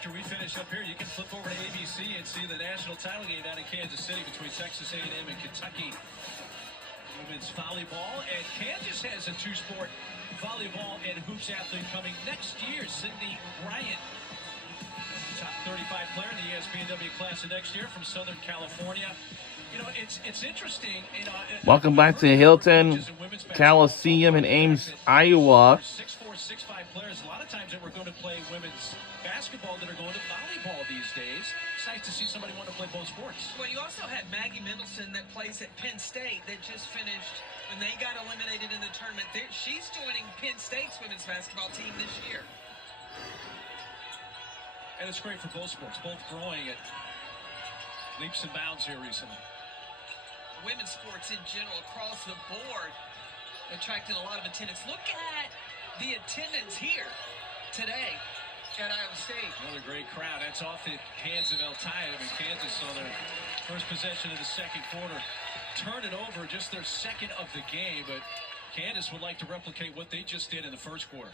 after we finish up here, you can flip over to ABC and see the national title game down in Kansas City between Texas A&M and Kentucky. Women's volleyball, and Kansas has a two-sport volleyball and hoops athlete coming next year, Sydney Bryant. Top 35 player in the ESPNW class of next year from Southern California. You know, it's interesting. You know, welcome back to Hilton Coliseum in Ames, Iowa. 6'4", 6'5" players. A lot of times that we're going to play women's basketball that are going to volleyball these days. It's nice to see somebody want to play both sports. Well, you also had Maggie Mendelson that plays at Penn State that just finished when they got eliminated in the tournament. She's joining Penn State's women's basketball team this year. And it's great for both sports, both growing at leaps and bounds here recently. Women's sports in general across the board attracted a lot of attendance. Look at the attendance here today at Iowa State. Another great crowd. That's off the hands of El-Tayeb, and Kansas on their first possession of the second quarter. Turn it over, just their second of the game, but Kansas would like to replicate what they just did in the first quarter.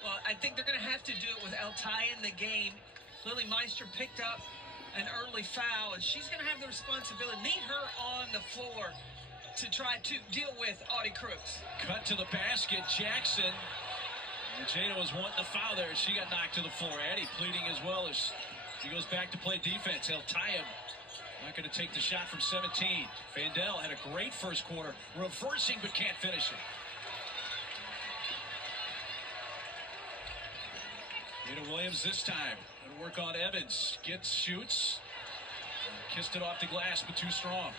Well, I think they're going to have to do it with El-Tayeb in the game. Lily Meister picked up an early foul, and she's going to have the responsibility. Need her on the floor to try to deal with Audie Crooks. Cut to the basket, Jackson. And Jada was wanting the foul there. She got knocked to the floor. Addie pleading as well as he goes back to play defense. El-Tayeb not going to take the shot from 17. Vandell had a great first quarter, reversing but can't finish it. Ada Williams this time. Going to work on Evans. Gets, shoots. Kissed it off the glass, but too strong.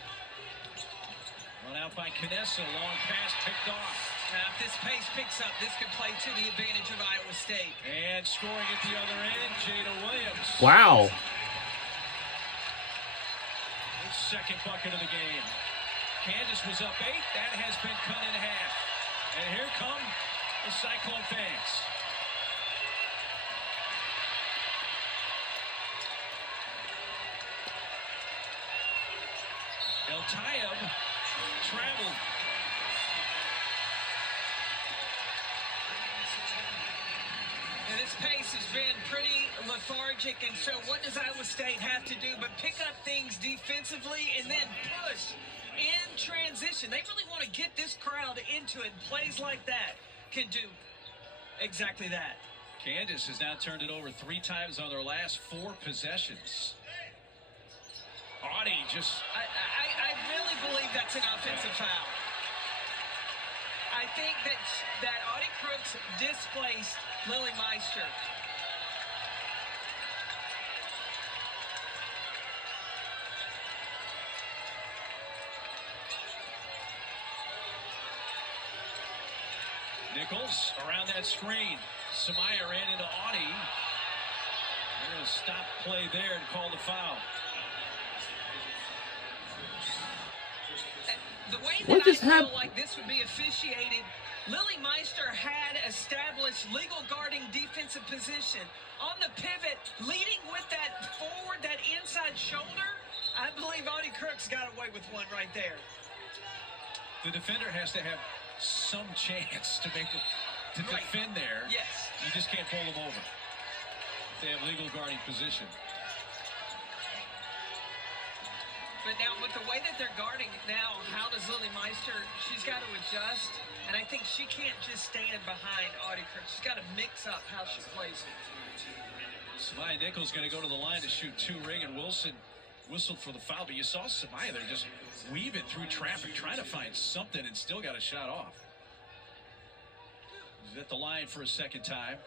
Run out by Knessa. Long pass picked off. Now, if this pace picks up, this could play to the advantage of Iowa State. And scoring at the other end, Jada Williams. Wow. His second bucket of the game. Kansas was up 8. That has been cut in half. And here come the Cyclone fans. El-Tayeb traveled. And this pace has been pretty lethargic, and so what does Iowa State have to do but pick up things defensively and then push in transition? They really want to get this crowd into it. Plays like that can do exactly that. Kansas has now turned it over 3 times on their last 4 possessions. Audie just... I really believe that's an offensive foul. I think that Audie Crooks displaced Lily Meister. Nichols around that screen. Samaya ran into Audie. They're going to stop play there and call the foul. The way that I feel like this would be officiated, Lily Meister had established legal guarding defensive position. On the pivot, leading with that forward, that inside shoulder, I believe Audie Crooks got away with one right there. The defender has to have some chance to make it, to defend there. Yes. You just can't pull them over if they have legal guarding position. But now, with the way that they're guarding now, how does Lily Meister, she's got to adjust, and I think she can't just stand behind Audie Crooks. She's got to mix up how she plays it. Samaya Nichols going to go to the line to shoot 2. Reagan Wilson whistled for the foul, but you saw Samaya there just weaving through traffic, trying to find something, and still got a shot off. He's at the line for a second time.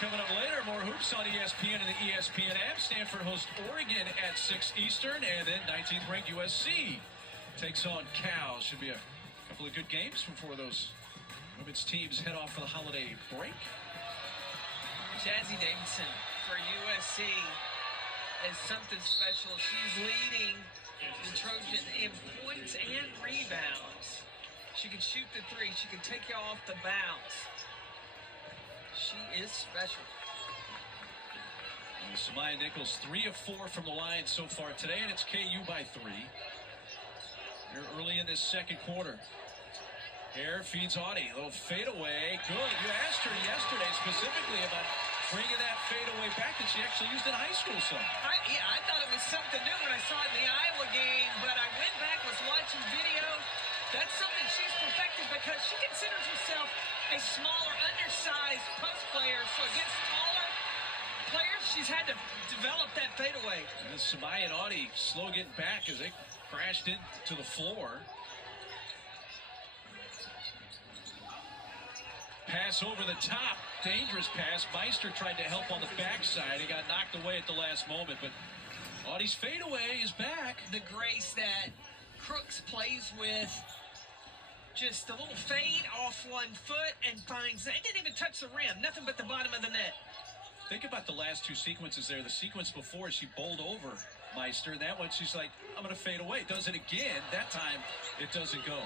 Coming up later, more hoops on ESPN and the ESPN app. Stanford hosts Oregon at 6 Eastern, and then 19th ranked USC takes on Cal. Should be a couple of good games before those women's teams head off for the holiday break. Jazzy Davidson for USC is something special. She's leading the Trojan in points and rebounds. She can shoot the 3. She can take you off the bounce. She is special. And Samaya Nichols, 3 of 4 from the line so far today, and it's KU by 3. Here early in this second quarter. Hare feeds Audie. A little fadeaway. Good. You asked her yesterday specifically about bringing that fadeaway back that she actually used in high school. I thought it was something new when I saw it in the Iowa game, but I went back, was watching video. That's something she's perfected because she considers herself a smaller, undersized post player. So against smaller players, she's had to develop that fadeaway. And Samaya and Audie slow getting back as they crashed into the floor. Pass over the top. Dangerous pass. Meister tried to help on the backside. He got knocked away at the last moment, but Audie's fadeaway is back. The grace that Crooks plays with. Just a little fade off one foot and finds it. Didn't even touch the rim. Nothing but the bottom of the net. Think about the last two sequences there. The sequence before, she bowled over Meister. That one, she's like, I'm going to fade away. Does it again. That time, it doesn't go.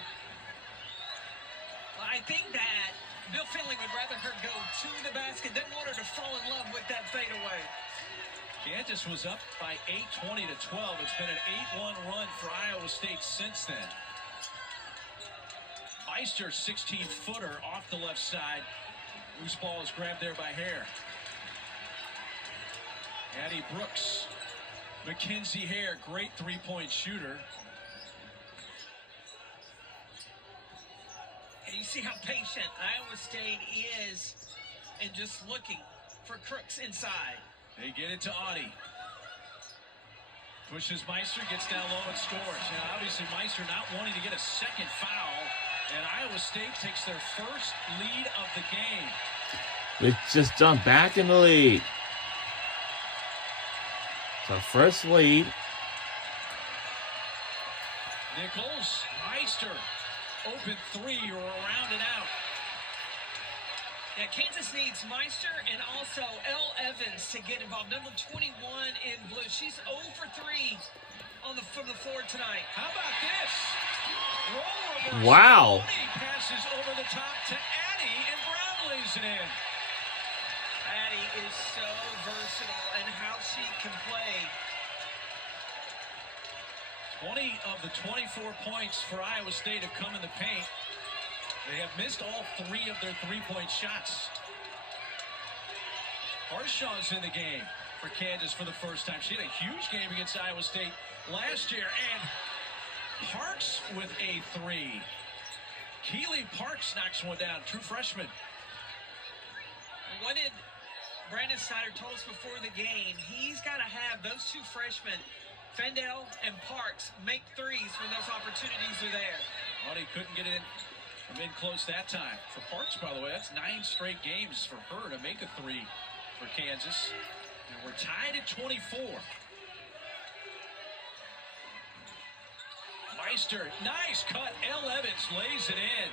Well, I think that Bill Finley would rather her go to the basket. Didn't want her to fall in love with that fadeaway. Kansas was up by 8, 20 to 12. It's been an 8-1 run for Iowa State since then. Meister, 16-footer off the left side. Loose ball is grabbed there by Hare. Addie Brooks. Mackenzie Hare, great three-point shooter. And you see how patient Iowa State is in just looking for Crooks inside. They get it to Audie. Pushes Meister, gets down low and scores. Now, obviously, Meister not wanting to get a second foul. And Iowa State takes their first lead of the game. It's just jumped back in the lead. So first lead. Nichols, Meister, open three or around and out. Yeah, Kansas needs Meister and also Elle Evans to get involved. Number 21 in blue. She's 0 for 3 from the floor tonight. How about this? Roll reverse. Wow. Passes over the top to Addie, and Brown lays it in. Addie is so versatile and how she can play. 20 of the 24 points for Iowa State have come in the paint. They have missed all 3 of their three-point shots. Harshaw's in the game for Kansas for the first time. She had a huge game against Iowa State last year, and Parks with a 3. Keely Parks knocks one down, true freshman. What did Brandon Snyder told us before the game? He's got to have those two freshmen, Fendel and Parks, make threes when those opportunities are there. Audie couldn't get it in close that time. For Parks, by the way, that's 9 straight games for her to make a 3 for Kansas. And we're tied at 24. Meister, nice cut. Elle Evans lays it in.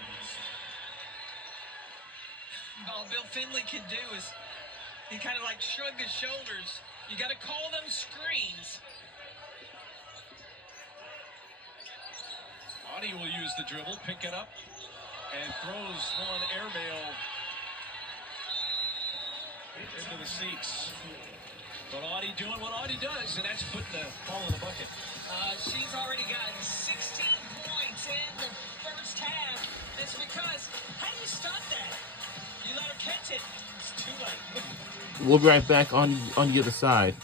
All Bill Finley can do is he kind of like shrugged his shoulders. You got to call those screens. Audie will use the dribble, pick it up, and throws one airmail into the seats. But Audie doing what Audie does, and that's putting the ball in the bucket. She's already got 16 points in the first half. It's because, how do you stop that? You let her catch it, it's too late. We'll be right back on the other side.